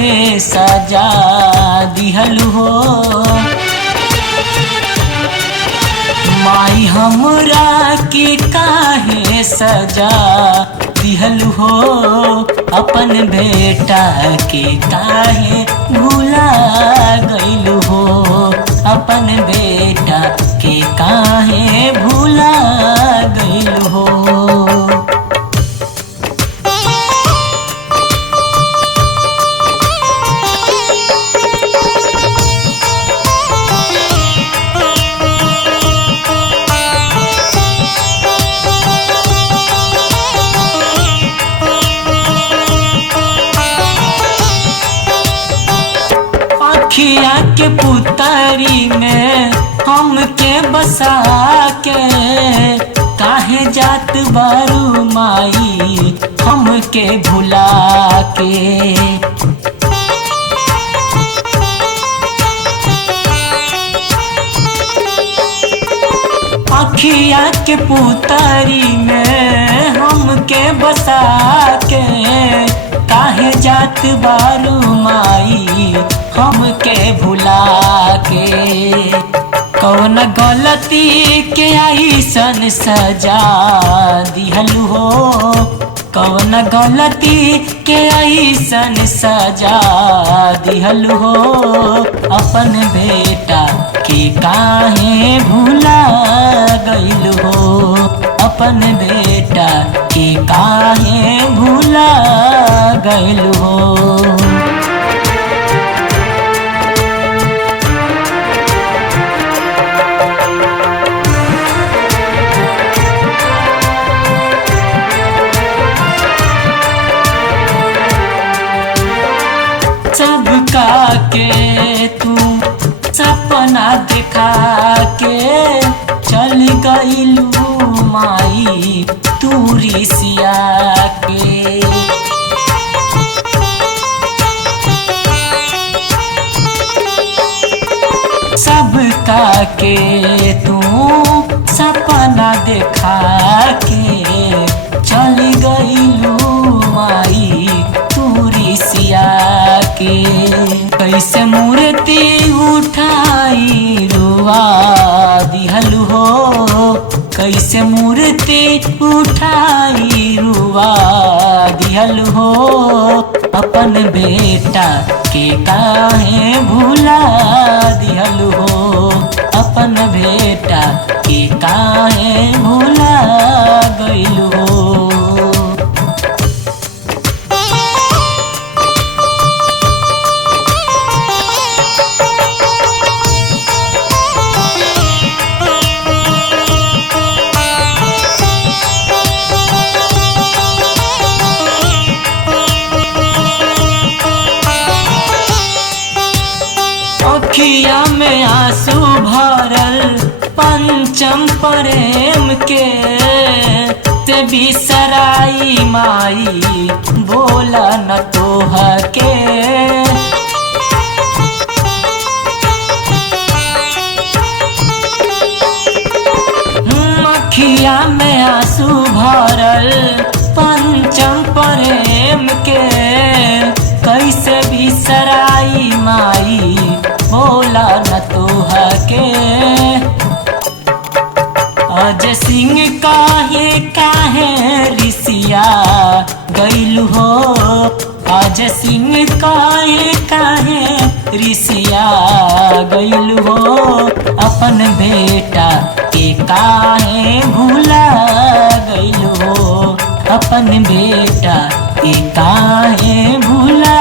काहे सजा दिहलु हो। माई हमरा के काहे सजा दिहलु हो। अपन बेटा के काहे भुला गइलु हो। अपन बेटा के काहे भुला गइलु हो। अखिया के पुतरी में हमके बसा के काहे जात बारू माई हमके भुला के। अखिया के पुतरी में हमके बसा के काहे जात बारू माई हमके भुला के। कौन गलती के ऐसन सजा दिहलु हो। कौन गलती के ऐसन सजा दिहलु हो। अपन बेटा के काहे भुला गइलु हो। अपन बेटा के काहे भुला गइलु हो। सबका के तू सपना देखा के चल गइलू माई तू रिसिया के। सबका के तू सपना देखा के चल गइलू माई तू रिसिया के। कैसे मूर्ति उठाई रुआ दिहलु हो। कैसे मूर्ति उठाई रुआ दिहलु हो। अपन बेटा के काहे भुला दिहलु हो। अपन बेटा के काहे भुला गइलु हो। अखिया में आंसू भरल पंचम प्रेम के ते बिसराई माई बोला न तोह के। अखिया में आंसू भरल पंचम प्रेम के कैसे बिसराई माई बोला न तोह के। अजय सिंह काहे रिसिया गइलु हो। अजय सिंह काहे रिसिया गइलु हो। अपन बेटा के काहे भुला गइलु हो। अपन बेटा के काहे भुला